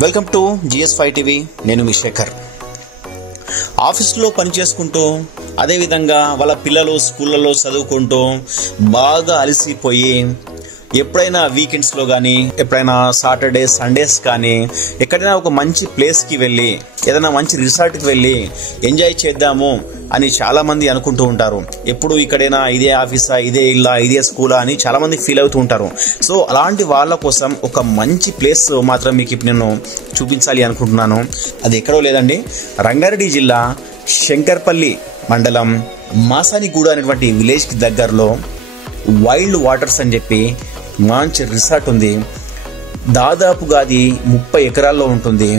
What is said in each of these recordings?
Welcome to GS5 TV. నేను మీ శేఖర్. ఆఫీస్లో పని చేసుకుంటూ అదేవిధంగా వాళ్ళ పిల్లలు స్కూళ్ళలో చదువుకుంటూ బాగా అలసిపోయి ఎప్పుడైనా వీకెండ్స్లో కానీ ఎప్పుడైనా సాటర్డే సండేస్ కానీ ఎక్కడైనా ఒక మంచి ప్లేస్కి వెళ్ళి ఏదైనా మంచి రిసార్ట్కి వెళ్ళి ఎంజాయ్ చేద్దాము అని చాలామంది అనుకుంటూ ఉంటారు. ఎప్పుడు ఇక్కడైనా ఇదే ఆఫీసా, ఇదే ఇల్లా, ఇదే స్కూలా అని చాలామంది ఫీల్ అవుతూ ఉంటారు. సో అలాంటి వాళ్ళ కోసం ఒక మంచి ప్లేస్ మాత్రం మీకు ఇప్పుడు నేను చూపించాలి అనుకుంటున్నాను. అది ఎక్కడో లేదండి, రంగారెడ్డి జిల్లా శంకర్పల్లి మండలం మాసానిగూడ అనేటువంటి విలేజ్కి దగ్గరలో వైల్డ్ వాటర్స్ అని చెప్పి మంచి రిసార్ట్ ఉంది. దాదాపుగా అది 30 ఎకరాల్లో ఉంటుంది.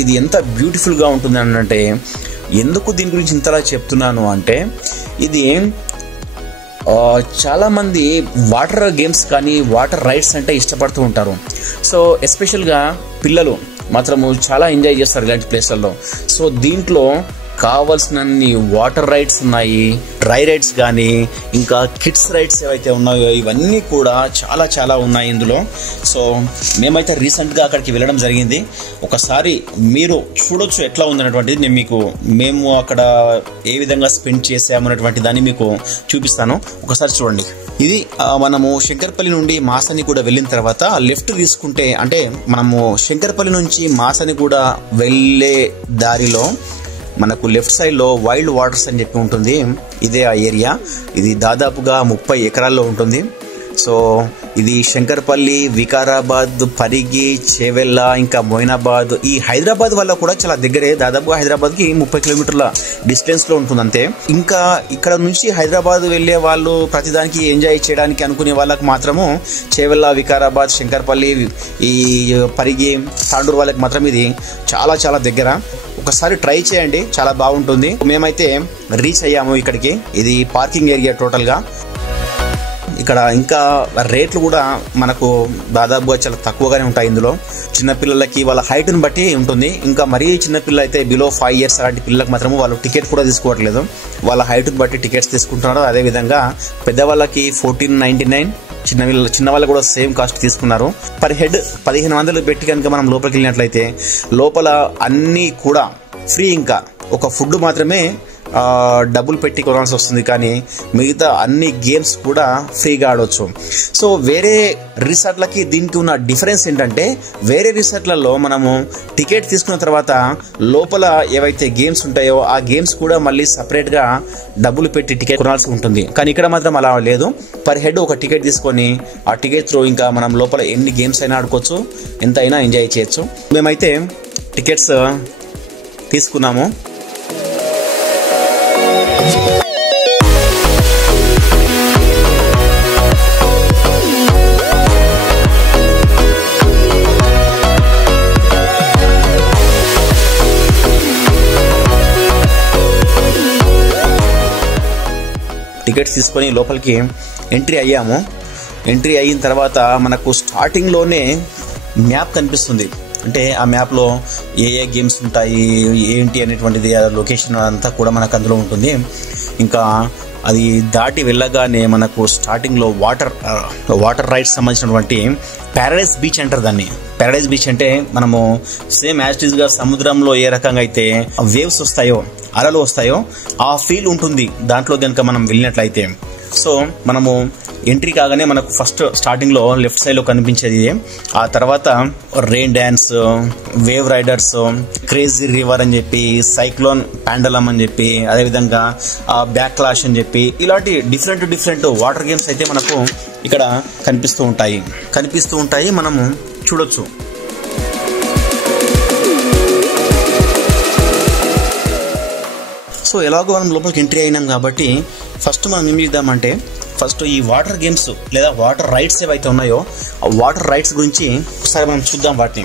ఇది ఎంత బ్యూటిఫుల్గా ఉంటుంది అంటే, ఎందుకు దీని గురించి ఇంతలా చెప్తున్నాను అంటే, ఇది చాలామంది వాటర్ గేమ్స్ కానీ వాటర్ రైడ్స్ అంటే ఇష్టపడుతూ ఉంటారు. సో ఎస్పెషల్గా పిల్లలు మాత్రము చాలా ఎంజాయ్ చేస్తారు ఇలాంటి ప్లేస్లలో. సో దీంట్లో కావాల్సినన్ని వాటర్ రైడ్స్ ఉన్నాయి, డ్రై రైడ్స్ కానీ ఇంకా కిడ్స్ రైడ్స్ ఏవైతే ఉన్నాయో ఇవన్నీ కూడా చాలా చాలా ఉన్నాయి ఇందులో. సో మేమైతే రీసెంట్గా అక్కడికి వెళ్ళడం జరిగింది. ఒకసారి మీరు చూడొచ్చు ఎట్లా ఉందన్నటువంటిది. మేము అక్కడ ఏ విధంగా స్పెండ్ చేసామన్నటువంటి దాన్ని మీకు చూపిస్తాను. ఒకసారి చూడండి. ఇది మనము శంకర్పల్లి నుండి మాసానిగూడ వెళ్ళిన తర్వాత లెఫ్ట్ తీసుకుంటే, అంటే మనము శంకర్పల్లి నుంచి మాసానిగూడ వెళ్ళే దారిలో మనకు లెఫ్ట్ సైడ్లో వైల్డ్ వాటర్స్ అని చెప్పి ఉంటుంది. ఇదే ఆ ఏరియా. ఇది దాదాపుగా 30 ఎకరాల్లో ఉంటుంది. సో ఇది శంకర్పల్లి, వికారాబాద్, పరిగి, చేవెళ్ళ, ఇంకా మొయినాబాద్, ఈ హైదరాబాద్ వల్ల కూడా చాలా దగ్గరే. దాదాపుగా హైదరాబాద్కి 30 కిలోమీటర్ల డిస్టెన్స్లో ఉంటుంది అంతే. ఇంకా ఇక్కడ నుంచి హైదరాబాద్ వెళ్ళే వాళ్ళు ప్రతిదానికి ఎంజాయ్ చేయడానికి అనుకునే వాళ్ళకి మాత్రము చేవెళ్ళ, వికారాబాద్, శంకర్పల్లి, ఈ పరిగి, తాండూరు వాళ్ళకి మాత్రం ఇది చాలా చాలా దగ్గర. ఒకసారి ట్రై చేయండి, చాలా బాగుంటుంది. మేమైతే రీచ్ అయ్యాము ఇక్కడికి. ఇది పార్కింగ్ ఏరియా టోటల్గా. ఇక్కడ ఇంకా రేట్లు కూడా మనకు దాదాపుగా చాలా తక్కువగానే ఉంటాయి ఇందులో. చిన్నపిల్లలకి వాళ్ళ హైట్ని బట్టి ఉంటుంది. ఇంకా మరీ చిన్నపిల్లలు అయితే బిలో 5 years అలాంటి పిల్లలకు మాత్రము వాళ్ళు టికెట్ కూడా తీసుకోవట్లేదు. వాళ్ళ హైట్ని బట్టి టికెట్స్ తీసుకుంటున్నారు. అదేవిధంగా పెద్దవాళ్ళకి 1499, చిన్న వాళ్ళకి కూడా సేమ్ కాస్ట్ తీసుకున్నారు. పర్ హెడ్ 1500 పెట్టి కనుక మనం లోపలికి వెళ్ళినట్లయితే లోపల అన్నీ కూడా ఫ్రీ. ఇంకా ఒక ఫుడ్ మాత్రమే డబ్బులు పెట్టి కొనాల్సి వస్తుంది, కానీ మిగతా అన్ని గేమ్స్ కూడా ఫ్రీగా ఆడవచ్చు. సో వేరే రిసార్ట్లకి దీనికి ఉన్న డిఫరెన్స్ ఏంటంటే, వేరే రిసార్ట్లలో మనము టికెట్ తీసుకున్న తర్వాత లోపల ఏవైతే గేమ్స్ ఉంటాయో ఆ గేమ్స్ కూడా మళ్ళీ సపరేట్గా డబ్బులు పెట్టి టికెట్ కొనాల్సి ఉంటుంది. కానీ ఇక్కడ మాత్రం అలా లేదు. పర్ హెడ్ ఒక టికెట్ తీసుకొని ఆ టికెట్ త్రూ ఇంకా మనం లోపల ఎన్ని గేమ్స్ అయినా ఆడుకోవచ్చు, ఎంత అయినా ఎంజాయ్ చేయొచ్చు. మేమైతే టికెట్స్ తీసుకున్నాము. టికెట్స్ తీసుకొని లోపలికి ఎంట్రీ అయ్యాము. ఎంట్రీ అయిన తర్వాత మనకు స్టార్టింగ్లోనే మ్యాప్ కనిపిస్తుంది. అంటే ఆ మ్యాప్లో ఏ ఏ గేమ్స్ ఉంటాయి ఏంటి అనేటువంటిది లొకేషన్ అంతా కూడా మనకు అందులో ఉంటుంది. ఇంకా అది దాటి వెళ్ళగానే మనకు స్టార్టింగ్లో వాటర్ రైడ్స్ సంబంధించినటువంటి ప్యారడైజ్ బీచ్ అంటారు దాన్ని. ప్యారడైజ్ బీచ్ అంటే మనము సేమ్ యాస్టీజ్గా సముద్రంలో ఏ రకంగా అయితే వేవ్స్ వస్తాయో, అలలు వస్తాయో ఆ ఫీల్ ఉంటుంది దాంట్లో కనుక మనం వెళ్ళినట్లయితే. సో మనము ఎంట్రీ కాగానే మనకు ఫస్ట్ స్టార్టింగ్లో లెఫ్ట్ సైడ్లో కనిపించేది. ఆ తర్వాత rain dance, wave riders, crazy river అని చెప్పి, సైక్లోన్ ప్యాండలం అని చెప్పి, అదేవిధంగా బ్యాక్ క్లాష్ అని చెప్పి, ఇలాంటి డిఫరెంట్ వాటర్ గేమ్స్ అయితే మనకు ఇక్కడ కనిపిస్తూ ఉంటాయి. మనము చూడొచ్చు. సో ఎలాగో మనం లోపలికి ఎంట్రీ అయినాం కాబట్టి ఫస్ట్ మనం ఏం చేద్దామంటే, ఫస్ట్ ఈ వాటర్ గేమ్స్ లేదా వాటర్ రైడ్స్ ఏవైతే ఉన్నాయో ఆ వాటర్ రైడ్స్ గురించి ఒకసారి మనం చూద్దాం వాటిని.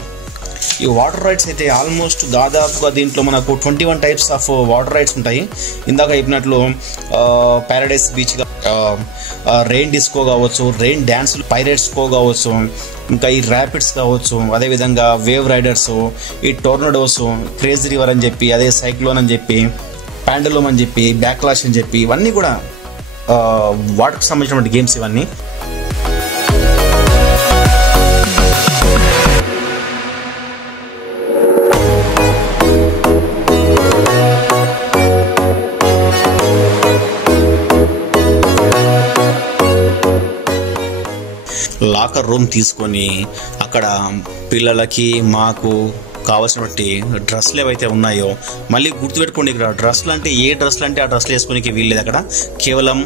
ఈ వాటర్ రైడ్స్ అయితే ఆల్మోస్ట్ దాదాపుగా దీంట్లో మనకు 21 టైప్స్ ఆఫ్ వాటర్ రైడ్స్ ఉంటాయి. ఇందాక చెప్పినట్లు ప్యారడైస్ బీచ్, రెయిన్ డిస్కో కావచ్చు, రెయిన్ డ్యాన్స్, పైరేట్స్ కో కావచ్చు, ఇంకా ఈ ర్యాపిడ్స్ కావచ్చు, అదేవిధంగా వేవ్ రైడర్స్, ఈ టోర్నడోస్, క్రేజీ రివర్ అని చెప్పి, అదే సైక్లోన్ అని చెప్పి, ప్యాండలూమ్ అని చెప్పి, బ్యాక్ క్లాష్ అని చెప్పి, ఇవన్నీ కూడా వాటర్కి సంబంధించినటువంటి గేమ్స్ ఇవన్నీ. లాకర్ రూమ్ తీసుకొని అక్కడ పిల్లలకి మాకు కావాల్సినటువంటి డ్రెస్సులు ఏవైతే ఉన్నాయో, మళ్ళీ గుర్తుపెట్టుకోండి, ఇక్కడ డ్రెస్సులు అంటే ఏ డ్రెస్సులు అంటే ఆ డ్రెస్సులు వేసుకోనికి వీల్లేదు. అక్కడ కేవలం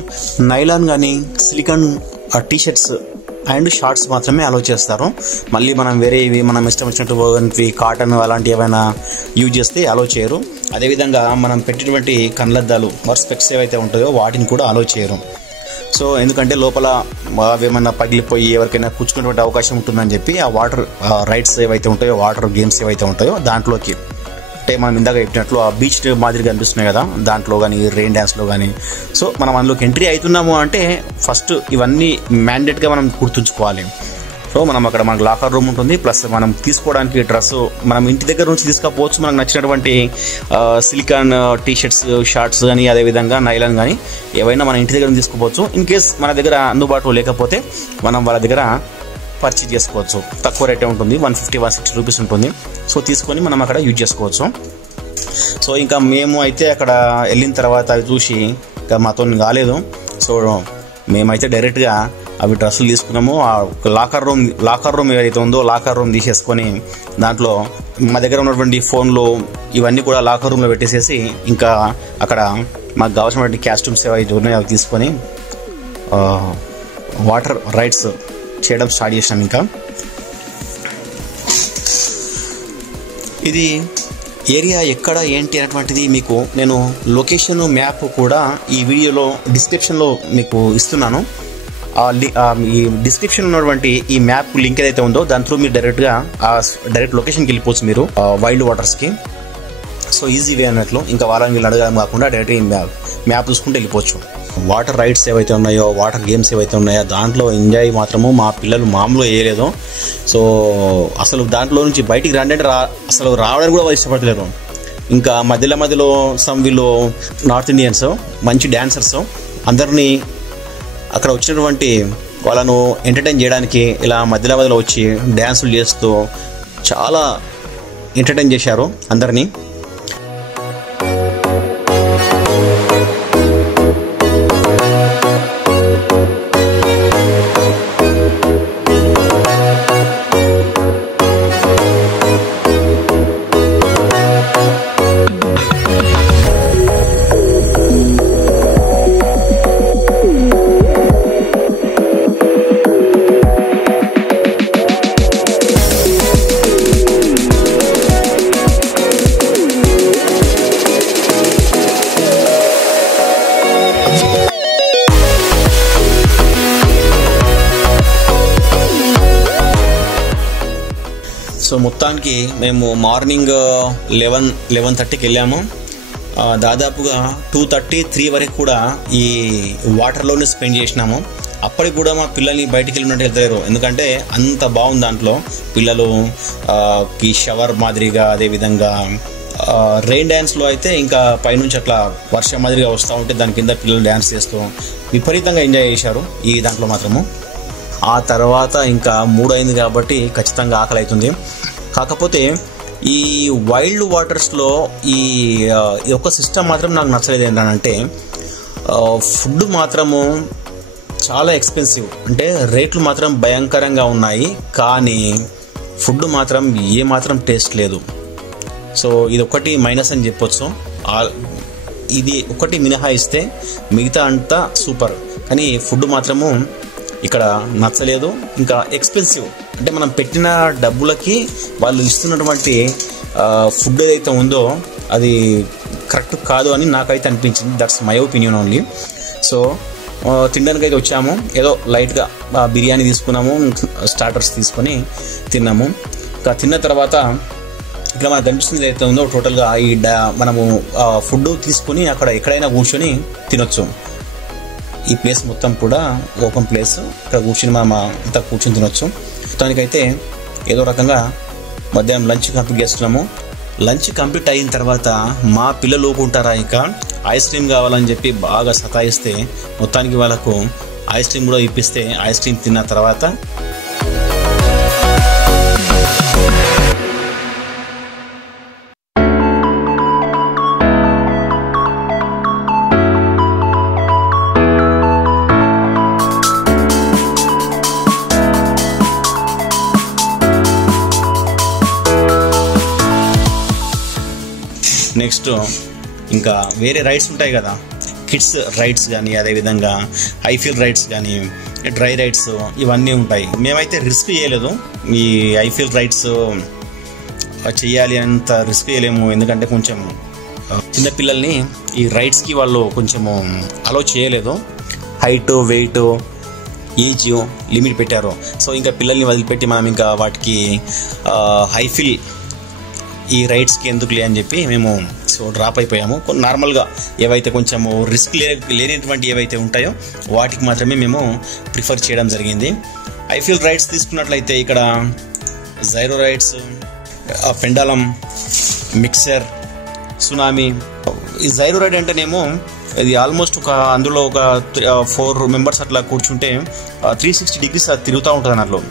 నైలాన్ కానీ సిలికాన్ టీషర్ట్స్ అండ్ షార్ట్స్ మాత్రమే అలో చేస్తారు. మళ్ళీ మనం వేరే మనం ఇష్టం వచ్చినట్టు కాటన్ అలాంటివి ఏమైనా యూజ్ చేస్తే అలో చేయరు. అదేవిధంగా మనం పెట్టినటువంటి కళ్ళద్దాలు స్పెక్స్ ఏవైతే ఉంటాయో వాటిని కూడా అలో చేయరు. సో ఎందుకంటే లోపల ఏమైనా పగిలిపోయి ఎవరికైనా కూర్చుకునేటువంటి అవకాశం ఉంటుందని చెప్పి ఆ వాటర్ రైడ్స్ ఏవైతే ఉంటాయో, వాటర్ గేమ్స్ ఏవైతే ఉంటాయో దాంట్లోకి, అంటే మనం ఇందాక చెప్పినట్లు ఆ బీచ్ మాదిరిగా అనిపిస్తున్నాయి కదా, దాంట్లో కానీ రెయిన్ డ్యాన్స్లో కానీ. సో మనం అందులోకి ఎంట్రీ అవుతున్నాము అంటే ఫస్ట్ ఇవన్నీ మ్యాండేట్గా మనం గుర్తుంచుకోవాలి. సో మనం అక్కడ మనకు లాకర్ రూమ్ ఉంటుంది, ప్లస్ మనం తీసుకోవడానికి డ్రెస్ మనం ఇంటి దగ్గర నుంచి తీసుకపోవచ్చు. మనకు నచ్చినటువంటి సిలికాన్ టీషర్ట్స్, షార్ట్స్ కానీ అదేవిధంగా నైలాన్ కానీ ఏవైనా మన ఇంటి దగ్గర నుంచి తీసుకోవచ్చు. ఇన్ కేస్ మన దగ్గర అందుబాటులో లేకపోతే మనం వాళ్ళ దగ్గర పర్చేజ్ చేసుకోవచ్చు. తక్కువ రేటే ఉంటుంది, 150-160 రూపీస్ ఉంటుంది. సో తీసుకొని మనం అక్కడ యూజ్ చేసుకోవచ్చు. సో ఇంకా మేము అయితే అక్కడ వెళ్ళిన తర్వాత అవి చూసి ఇంకా మాతో కాలేదు. సో మేమైతే డైరెక్ట్గా అవి డ్రెస్సులు తీసుకున్నాము. ఆ లాకర్ రూమ్ ఏదైతే ఉందో లాకర్ రూమ్ తీసేసుకొని దాంట్లో మా దగ్గర ఉన్నటువంటి ఫోన్లు ఇవన్నీ కూడా లాకర్ రూమ్లో పెట్టేసేసి ఇంకా అక్కడ మాకు కావాల్సినటువంటి కాస్ట్యూమ్స్ ఏవైతే ఉన్నాయో అవి తీసుకొని వాటర్ రైడ్స్ చేయడం స్టార్ట్ చేసాం. ఇంకా ఇది ఏరియా ఎక్కడ ఏంటి అనేటువంటిది మీకు నేను లొకేషన్ మ్యాప్ కూడా ఈ వీడియోలో డిస్క్రిప్షన్లో మీకు ఇస్తున్నాను. ఈ డిస్క్రిప్షన్ ఉన్నటువంటి ఈ మ్యాప్ లింక్ ఏదైతే ఉందో దాని త్రూ మీరు డైరెక్ట్ లొకేషన్కి వెళ్ళిపోవచ్చు మీరు వైల్డ్ వాటర్స్కి. సో ఈజీ వే అన్నట్లు, ఇంకా వాళ్ళని వీళ్ళు అడగడం కాకుండా డైరెక్ట్ మ్యాప్ చూసుకుంటూ వెళ్ళిపోవచ్చు. వాటర్ రైడ్స్ ఏవైతే ఉన్నాయో, వాటర్ గేమ్స్ ఏవైతే ఉన్నాయో దాంట్లో ఎంజాయ్ మాత్రము మా పిల్లలు మామూలుగా వేయలేదు. సో అసలు దాంట్లో నుంచి బయటికి రండి అంటే అసలు రావడానికి కూడా వాళ్ళు ఇష్టపడలేరు. ఇంకా మధ్యలో వీళ్ళు నార్త్ ఇండియన్స్ మంచి డాన్సర్స్ అందరినీ అక్కడ వచ్చినటువంటి వాళ్ళను ఎంటర్టైన్ చేయడానికి ఇలా మధ్యలో వచ్చి డ్యాన్సులు చేస్తూ చాలా ఎంటర్టైన్ చేశారు అందరినీ. సో మొత్తానికి మేము మార్నింగ్ 11:30కి వెళ్ళాము. దాదాపుగా 2:30-3 వరకు కూడా ఈ వాటర్లోనే స్పెండ్ చేసినాము. అప్పటికి కూడా మా పిల్లల్ని బయటికి వెళ్ళినట్టు వెళ్తారు, ఎందుకంటే అంత బాగుంది దాంట్లో. పిల్లలు ఈ షవర్ మాదిరిగా, అదేవిధంగా రెయిన్ డ్యాన్స్లో అయితే ఇంకా పైనుంచి అట్లా వర్షం మాదిరిగా వస్తూ ఉంటే దాని కింద పిల్లలు డ్యాన్స్ చేస్తూ విపరీతంగా ఎంజాయ్ చేశారు ఈ దాంట్లో మాత్రము. ఆ తర్వాత ఇంకా 3 అయింది కాబట్టి ఖచ్చితంగా ఆకలి అవుతుంది. కాకపోతే ఈ వైల్డ్ వాటర్స్లో ఈ ఒక సిస్టమ్ మాత్రం నాకు నచ్చలేదు. ఏంటంటే ఫుడ్ మాత్రము చాలా ఎక్స్పెన్సివ్, అంటే రేట్లు మాత్రం భయంకరంగా ఉన్నాయి, కానీ ఫుడ్ మాత్రం ఏమాత్రం టేస్ట్ లేదు. సో ఇది ఒకటి మైనస్ అని చెప్పొచ్చు. ఇది ఒకటి మినహాయిస్తే మిగతా అంతా సూపర్, కానీ ఫుడ్ మాత్రము ఇక్కడ నచ్చలేదు. ఇంకా ఎక్స్పెన్సివ్, అంటే మనం పెట్టిన డబ్బులకి వాళ్ళు ఇస్తున్నటువంటి ఫుడ్ ఏదైతే ఉందో అది కరెక్ట్ కాదు అని నాకైతే అనిపించింది. That's my opinion only. So తినడానికి అయితే వచ్చాము. ఏదో లైట్గా బిర్యానీ తీసుకున్నాము, స్టార్టర్స్ తీసుకొని తిన్నాము. ఇంకా తిన్న తర్వాత ఇక్కడ మనకు కనిపిస్తుంది ఏదైతే ఉందో టోటల్గా మనము ఫుడ్ తీసుకుని అక్కడ ఎక్కడైనా కూర్చొని తినొచ్చు. ఈ ప్లేస్ మొత్తం కూడా ఓపెన్ ప్లేస్, ఇక్కడ కూర్చొని మనం అంతా కూర్చొని తినొచ్చు. మొత్తానికైతే ఏదో రకంగా మధ్యాహ్నం లంచ్ కంప్లీట్ చేస్తున్నాము. లంచ్ కంప్లీట్ అయిన తర్వాత మా పిల్లలు ఊపుకుంటారా ఇక ఐస్ క్రీమ్ కావాలని చెప్పి బాగా సతాయిస్తే మొత్తానికి వాళ్ళకు ఐస్ క్రీమ్ కూడా ఇప్పిస్తే ఐస్ క్రీమ్ తిన్న తర్వాత నెక్స్ట్ ఇంకా వేరే రైడ్స్ ఉంటాయి కదా, కిడ్స్ రైడ్స్ కానీ, అదేవిధంగా ఐఫీల్ రైడ్స్ కానీ, డ్రై రైడ్స్ ఇవన్నీ ఉంటాయి. మేమైతే రిస్క్ చేయలేదు. ఈ ఐఫీల్ రైడ్స్ చేయాలి అంత రిస్క్ చేయలేము, ఎందుకంటే కొంచెం చిన్నపిల్లల్ని ఈ రైడ్స్కి వాళ్ళు కొంచెము అలో చేయలేదు. హైట్, వెయిట్, ఏజ్ లిమిట్ పెట్టారు. సో ఇంకా పిల్లల్ని వదిలిపెట్టి మనం ఇంకా వాటికి హైఫీల్ ఈ రైడ్స్కి ఎందుకులే అని చెప్పి మేము డ్రాప్ అయిపోయాము. నార్మల్గా ఏవైతే కొంచెము రిస్క్ లేనిటువంటి ఏవైతే ఉంటాయో వాటికి మాత్రమే మేము ప్రిఫర్ చేయడం జరిగింది. ఐఫీల్ రైడ్స్ తీసుకున్నట్లయితే ఇక్కడ జైరో రైడ్స్, పెండలం, మిక్సర్, సునామీ. ఈ జైరో రైడ్ అంటేనేమో ఇది ఆల్మోస్ట్ అందులో ఒక 4 మెంబర్స్ అట్లా కూర్చుంటే 360 degrees తిరుగుతూ ఉంటుంది అన్నట్లు.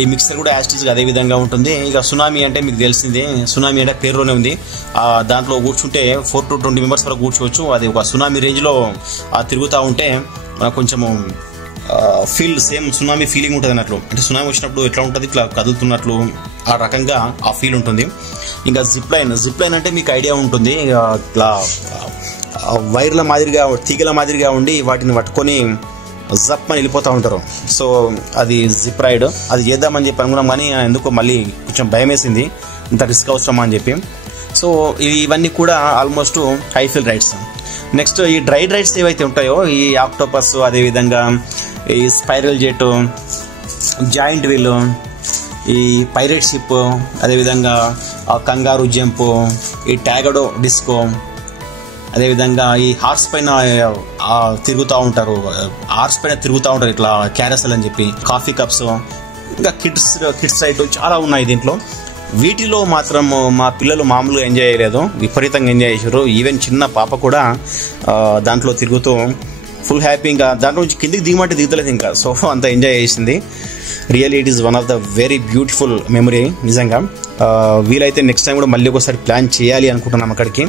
ఈ మిక్సర్ కూడా యాస్టీస్గా అదే విధంగా ఉంటుంది. ఇక సునామీ అంటే మీకు తెలిసిందే, సునామీ అంటే పేరులోనే ఉంది. దాంట్లో కూర్చుంటే 4 to 20 మెంబర్స్ వరకు కూర్చోవచ్చు. అది ఒక సునామీ రేంజ్లో తిరుగుతూ ఉంటే కొంచెము సేమ్ సునామీ ఫీలింగ్ ఉంటుంది అన్నట్లు. అంటే సునామీ వచ్చినప్పుడు ఎట్లా ఉంటుంది, ఇట్లా కదులుతున్నట్లు ఆ రకంగా ఆ ఫీల్ ఉంటుంది. ఇంకా జిప్ లైన్ అంటే మీకు ఐడియా ఉంటుంది, ఇట్లా వైర్ల మాదిరిగా, తీగల మాదిరిగా ఉండి వాటిని పట్టుకొని జప్ అని వెళ్ళిపోతూ ఉంటారు. సో అది జిప్ రైడ్. అది చేద్దామని చెప్పి అనుకున్నాం, కానీ ఎందుకో మళ్ళీ కొంచెం భయం వేసింది, ఇంత రిస్క్ అవసరమా అని చెప్పి. సో ఇవన్నీ కూడా ఆల్మోస్ట్ హైఫీల్ రైడ్స్. నెక్స్ట్ ఈ డ్రై రైడ్స్ ఏవైతే ఉంటాయో, ఈ ఆక్టోపస్, అదేవిధంగా ఈ స్పైరల్ జెట్, జాయింట్ వీల్, ఈ పైరేట్ షిప్, అదేవిధంగా కంగారు జంప్, ఈ ట్యాగడో డిస్కో, అదేవిధంగా ఈ హార్స్ పైన తిరుగుతూ ఉంటారు ఇట్లా క్యారసల్ అని చెప్పి, కాఫీ కప్స్, ఇంకా కిడ్స్ రైడ్ చాలా ఉన్నాయి దీంట్లో. వీటిలో మాత్రం మా పిల్లలు మామూలుగా ఎంజాయ్ చేయలేదు, విపరీతంగా ఎంజాయ్ చేశారు. ఈవెన్ చిన్న పాప కూడా దాంట్లో తిరుగుతూ ఫుల్ హ్యాపీ. ఇంకా దాంట్లో నుంచి కిందికి దిగమంటే దిగుతలేదు ఇంకా. సో అంత ఎంజాయ్ చేసింది. Really it is one of the very beautiful memory నిజంగా. వీలైతే నెక్స్ట్ టైం కూడా మళ్ళీ ఒకసారి ప్లాన్ చేయాలి అనుకుంటున్నాం అక్కడికి.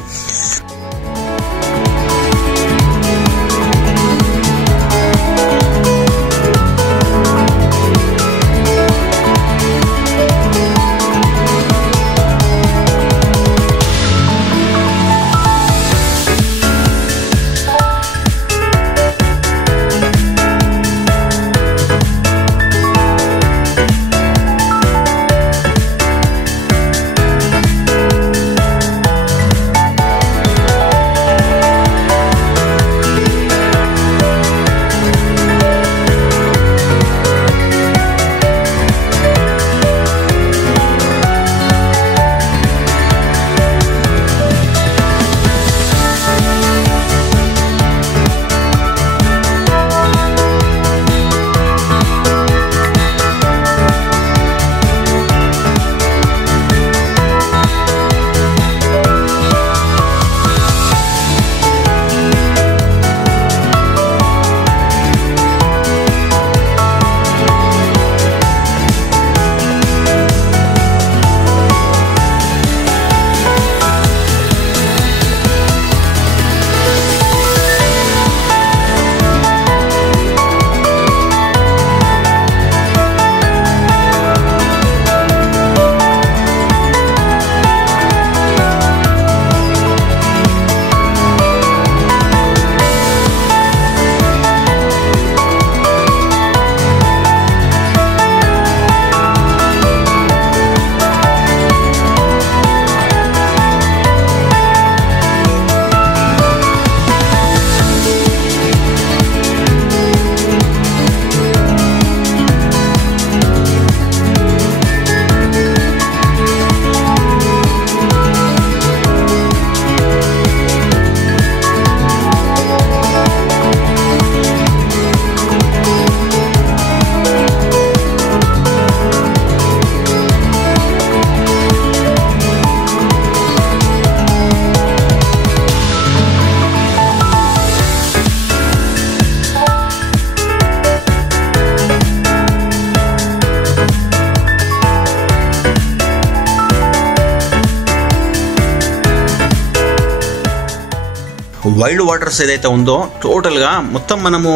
వైల్డ్ వాటర్స్ ఏదైతే ఉందో టోటల్గా మొత్తం మనము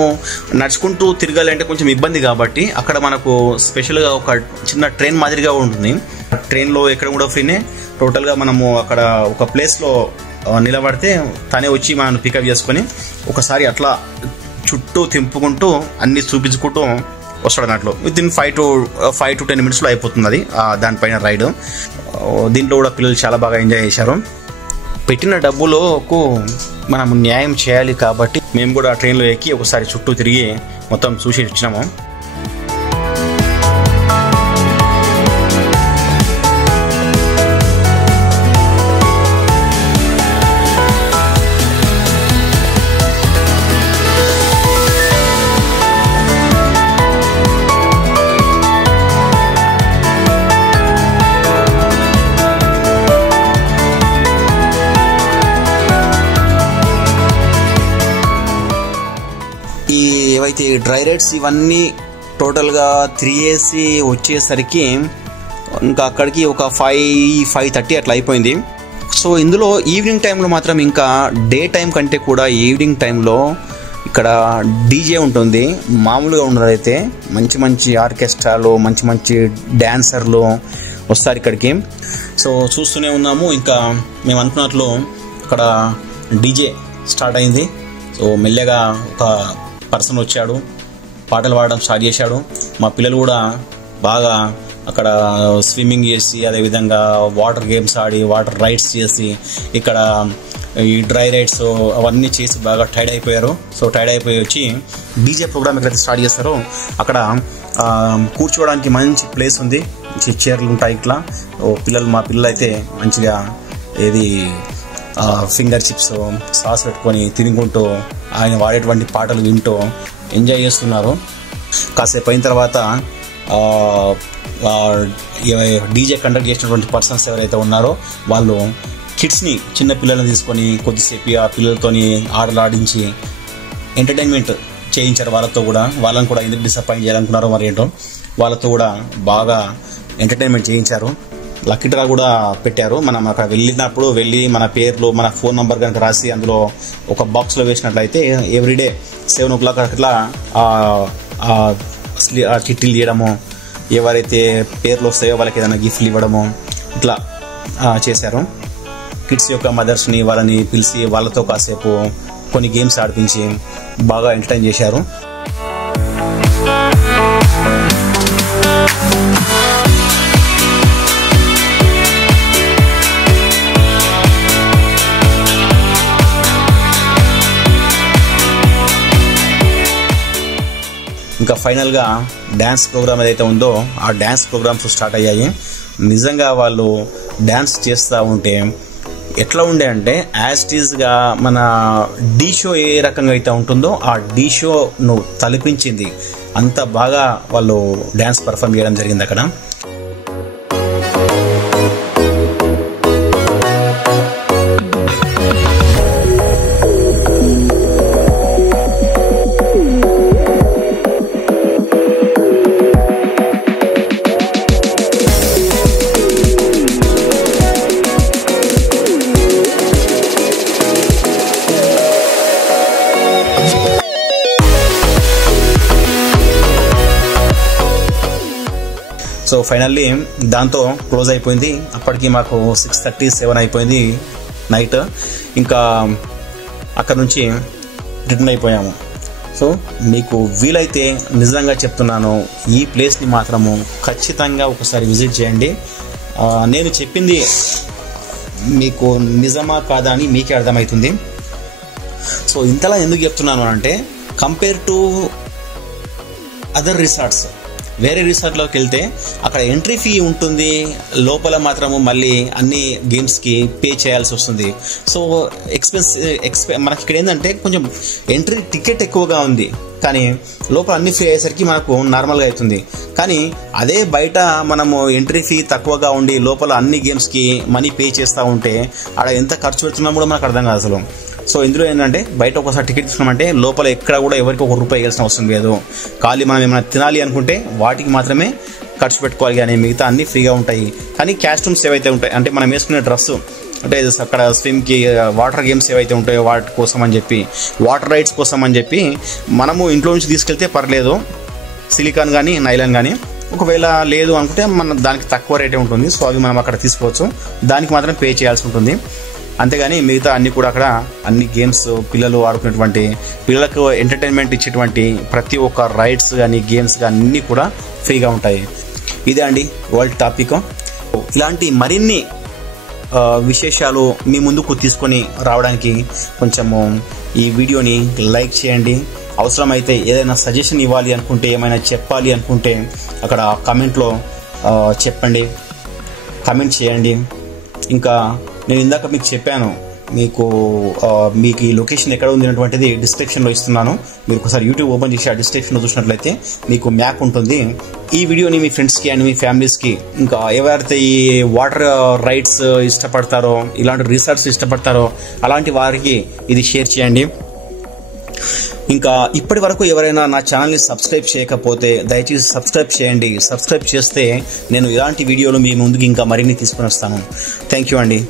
నడుచుకుంటూ తిరగాలంటే కొంచెం ఇబ్బంది కాబట్టి అక్కడ మనకు స్పెషల్గా ఒక చిన్న ట్రైన్ మాదిరిగా ఉంటుంది. ట్రైన్లో ఎక్కడ కూడా ఫ్రీనే. టోటల్గా మనము అక్కడ ఒక ప్లేస్లో నిలబడితే తనే వచ్చి మనం పికప్ చేసుకొని ఒకసారి అట్లా చుట్టూ తింపుకుంటూ అన్ని చూపించుకుంటూ వస్తాడు అన్నట్లు. వితిన్ 5 to 10 minutes అయిపోతుంది అది దానిపైన రైడ్. దీంట్లో కూడా పిల్లలు చాలా బాగా ఎంజాయ్ చేశారు. పెట్టిన డబ్బులకు మనం న్యాయం చేయాలి కాబట్టి మేము కూడా ట్రైన్లో ఎక్కి ఒకసారి చుట్టూ తిరిగి మొత్తం చూసి వచ్చినాము. ఏవైతే డ్రై రైడ్స్ ఇవన్నీ టోటల్గా 3 వచ్చేసరికి ఇంకా అక్కడికి ఒక 5:30 అట్లా అయిపోయింది. సో ఇందులో ఈవినింగ్ టైంలో మాత్రం ఇంకా డే టైం కంటే కూడా ఈవినింగ్ టైంలో ఇక్కడ డీజే ఉంటుంది. మామూలుగా ఉన్నదైతే మంచి మంచి ఆర్కెస్ట్రాలు, మంచి మంచి డ్యాన్సర్లు వస్తారు ఇక్కడికి. సో చూస్తూనే ఉన్నాము. ఇంకా మేము అనుకున్నట్లు అక్కడ డీజే స్టార్ట్ అయింది. సో మెల్లగా ఒక పర్సన్ వచ్చాడు, పాటలు పాడడం స్టార్ట్ చేశాడు. మా పిల్లలు కూడా బాగా అక్కడ స్విమ్మింగ్ చేసి, అదేవిధంగా వాటర్ గేమ్స్ ఆడి, వాటర్ రైడ్స్ చేసి, ఇక్కడ ఈ డ్రై రైడ్స్ అవన్నీ చేసి బాగా టైర్డ్ అయిపోయారు. సో టైర్డ్ అయిపోయి వచ్చి డీజే ప్రోగ్రామ్ ఎక్కడైతే స్టార్ట్ చేస్తారో అక్కడ కూర్చోవడానికి మంచి ప్లేస్ ఉంది, చైర్లు ఉంటాయి. ఇట్లా మా పిల్లలు అయితే మంచిగా ఏది ఫింగర్ చిప్స్ సాస్ పెట్టుకొని తినుకుంటూ ఆయన వాడేటువంటి పాటలు వింటూ ఎంజాయ్ చేస్తున్నారు. కాసేపు అయిన తర్వాత డీజే కండక్ట్ చేసినటువంటి పర్సన్స్ ఎవరైతే ఉన్నారో వాళ్ళు కిడ్స్ని, చిన్న పిల్లల్ని తీసుకొని కొద్దిసేపు ఆ పిల్లలతోని ఆటలు ఆడించి ఎంటర్టైన్మెంట్ చేయించారు. వాళ్ళని కూడా ఎందుకు డిసప్పాయింట్ చేయాలనుకున్నారో మరి ఏంటో వాళ్ళతో కూడా బాగా ఎంటర్టైన్మెంట్ చేయించారు. లక్కీ డ్రా కూడా పెట్టారు. మనం అక్కడ వెళ్ళినప్పుడు మన పేర్లు, మన ఫోన్ నెంబర్ కనుక రాసి అందులో ఒక బాక్స్లో వేసినట్లయితే ఎవ్రీడే 7 o'clock అట్లా చిట్టీలు తీయడము, ఎవరైతే పేర్లు వస్తాయో వాళ్ళకి ఏదైనా గిఫ్ట్లు ఇవ్వడము ఇట్లా చేశారు. కిడ్స్ యొక్క మదర్స్ని వాళ్ళని పిలిచి వాళ్ళతో కాసేపు కొన్ని గేమ్స్ ఆడిపించి బాగా ఎంటర్టైన్ చేశారు. ఇంకా ఫైనల్గా డ్యాన్స్ ప్రోగ్రామ్ ఏదైతే ఉందో ఆ డ్యాన్స్ ప్రోగ్రామ్స్ స్టార్ట్ అయ్యాయి. నిజంగా వాళ్ళు డ్యాన్స్ చేస్తూ ఉంటే ఎట్లా ఉండే అంటే యాజ్ ఇట్ ఈజ్గా మన డీ షో ఏ రకంగా అయితే ఉంటుందో ఆ డీ షోను తలపించింది. అంత బాగా వాళ్ళు డ్యాన్స్ పర్ఫామ్ చేయడం జరిగింది అక్కడ. సో ఫైనల్లీ దాంతో క్లోజ్ అయిపోయింది. అప్పటికి మాకు 6:30-7 అయిపోయింది నైట్. ఇంకా అక్కడ నుంచి రిటర్న్ అయిపోయాము. సో మీకు వీలైతే నిజంగా చెప్తున్నాను, ఈ ప్లేస్ని మాత్రము ఖచ్చితంగా ఒకసారి విజిట్ చేయండి. నేను చెప్పింది మీకు నిజమా కాదా అని మీకే అర్థమవుతుంది. సో ఇంతలా ఎందుకు చెప్తున్నాను అంటే కంపేర్ టు అదర్ రిసార్ట్స్, వేరే రిసార్ట్లోకి వెళ్తే అక్కడ ఎంట్రీ ఫీ ఉంటుంది, లోపల మాత్రము మళ్ళీ అన్ని గేమ్స్కి పే చేయాల్సి వస్తుంది. సో మనకి ఇక్కడ ఏంటంటే కొంచెం ఎంట్రీ టికెట్ ఎక్కువగా ఉంది, కానీ లోపల అన్ని ఫ్రీ అయ్యేసరికి మనకు నార్మల్గా అవుతుంది. కానీ అదే బయట మనము ఎంట్రీ ఫీ తక్కువగా ఉండి లోపల అన్ని గేమ్స్కి మనీ పే చేస్తూ ఉంటే అక్కడ ఎంత ఖర్చు పెడుతున్నాం కూడా మనకు అర్థం కాదు అసలు. సో ఇందులో ఏంటంటే బయట ఒకసారి టికెట్ తీసుకున్నామంటే లోపల ఎక్కడ కూడా ఎవరికి ₹1 వేయాల్సిన అవసరం లేదు. ఖాళీ మనం ఏమైనా తినాలి అనుకుంటే వాటికి మాత్రమే ఖర్చు పెట్టుకోవాలి, కానీ మిగతా అన్నీ ఫ్రీగా ఉంటాయి. కానీ కాస్ట్యూమ్స్ ఏవైతే ఉంటాయి అంటే మనం వేసుకునే డ్రెస్ అంటే అక్కడ స్విమ్కి వాటర్ గేమ్స్ ఏవైతే ఉంటాయో వాటి కోసం అని చెప్పి, వాటర్ రైడ్స్ కోసం అని చెప్పి మనము ఇంట్లో నుంచి తీసుకెళ్తే పర్లేదు, సిలికాన్ కానీ నైలాన్ కానీ. ఒకవేళ లేదు అనుకుంటే మన దానికి తక్కువ రేటే ఉంటుంది. సో అవి మనం అక్కడ తీసుకోవచ్చు, దానికి మాత్రం పే చేయాల్సి ఉంటుంది. అంతేగాని మిగతా అన్ని కూడా అక్కడ అన్ని గేమ్స్ పిల్లలు ఆడుకునేటువంటి పిల్లలకు ఎంటర్టైన్మెంట్ ఇచ్చేటువంటి ప్రతి ఒక్క రైడ్స్ కానీ గేమ్స్ కానీ అన్నీ కూడా ఫ్రీగా ఉంటాయి. ఇదే అండి వరల్డ్ టాపిక్. ఇలాంటి మరిన్ని విశేషాలు మీ ముందుకు తీసుకొని రావడానికి కొంచెము ఈ వీడియోని లైక్ చేయండి. అవసరమైతే ఏదైనా సజెషన్ ఇవ్వాలి అనుకుంటే, ఏమైనా చెప్పాలి అనుకుంటే అక్కడ కామెంట్లో చెప్పండి, కామెంట్ చేయండి. ఇంకా నేను ఇందాక మీకు చెప్పాను, మీకు ఈ లొకేషన్ ఎక్కడ ఉంది అనేటువంటిది డిస్క్రిప్షన్లో ఇస్తున్నాను. మీరు ఒకసారి యూట్యూబ్ ఓపెన్ చేసి ఆ డిస్క్రిప్షన్లో చూసినట్లయితే మీకు మ్యాప్ ఉంటుంది. ఈ వీడియోని మీ ఫ్రెండ్స్కి అండ్ మీ ఫ్యామిలీస్కి, ఇంకా ఎవరైతే ఈ వాటర్ రైడ్స్ ఇష్టపడతారో, ఇలాంటి రిసార్ట్స్ ఇష్టపడతారో అలాంటి వారికి ఇది షేర్ చేయండి. ఇంకా ఇప్పటి వరకు ఎవరైనా నా ఛానల్ని సబ్స్క్రైబ్ చేయకపోతే దయచేసి సబ్స్క్రైబ్ చేయండి. సబ్స్క్రైబ్ చేస్తే నేను ఇలాంటి వీడియోలు మీ ముందుకు ఇంకా మరిన్ని తీసుకుని వస్తాను. థ్యాంక్ యూ అండి.